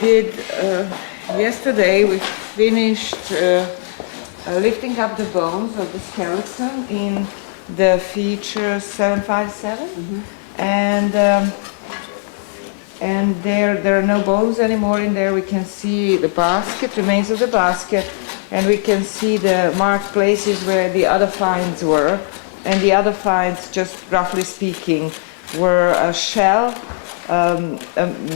Yesterday we finished lifting up the bones of the skeleton in the feature 757, and there are no bones anymore in there. We can see the basket, remains of the basket, and we can see the marked places where the other finds were. And the other finds, just roughly speaking, were a shell, a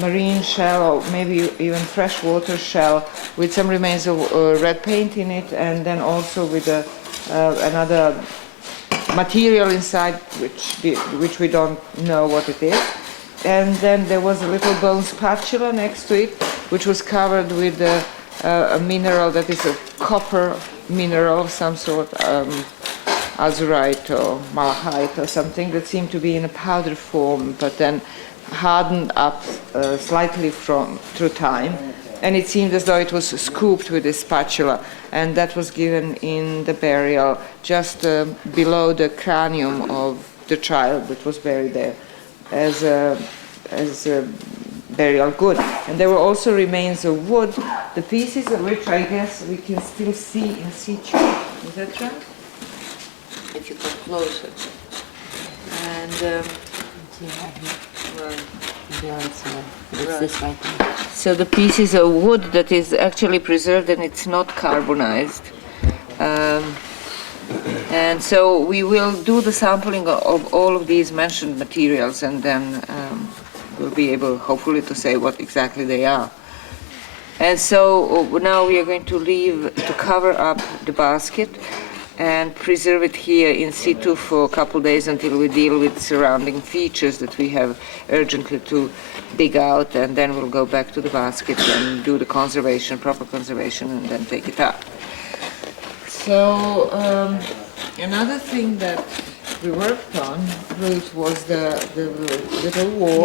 marine shell, or maybe even freshwater shell, with some remains of red paint in it, and then also with another material inside, which we don't know what it is. And then there was a little bone spatula next to it, which was covered with a mineral that is a copper mineral of some sort, azurite or malachite or something, that seemed to be in a powder form, but then hardened up slightly through time. And it seemed as though it was scooped with a spatula, and that was given in the burial just below the cranium of the child that was buried there as a burial good. And there were also remains of wood, the pieces of which I guess we can still see in situ. Is that right? If you come closer. And so the pieces of wood that is actually preserved and it's not carbonized. And so we will do the sampling of all of these mentioned materials, and then we'll be able, hopefully, to say what exactly they are. And so now we are going to cover up the basket and preserve it here in situ for a couple of days until we deal with surrounding features that we have urgently to dig out, and then we'll go back to the basket and do the conservation, proper conservation, and then take it up. So another thing that we worked on, Ruth, was the little wall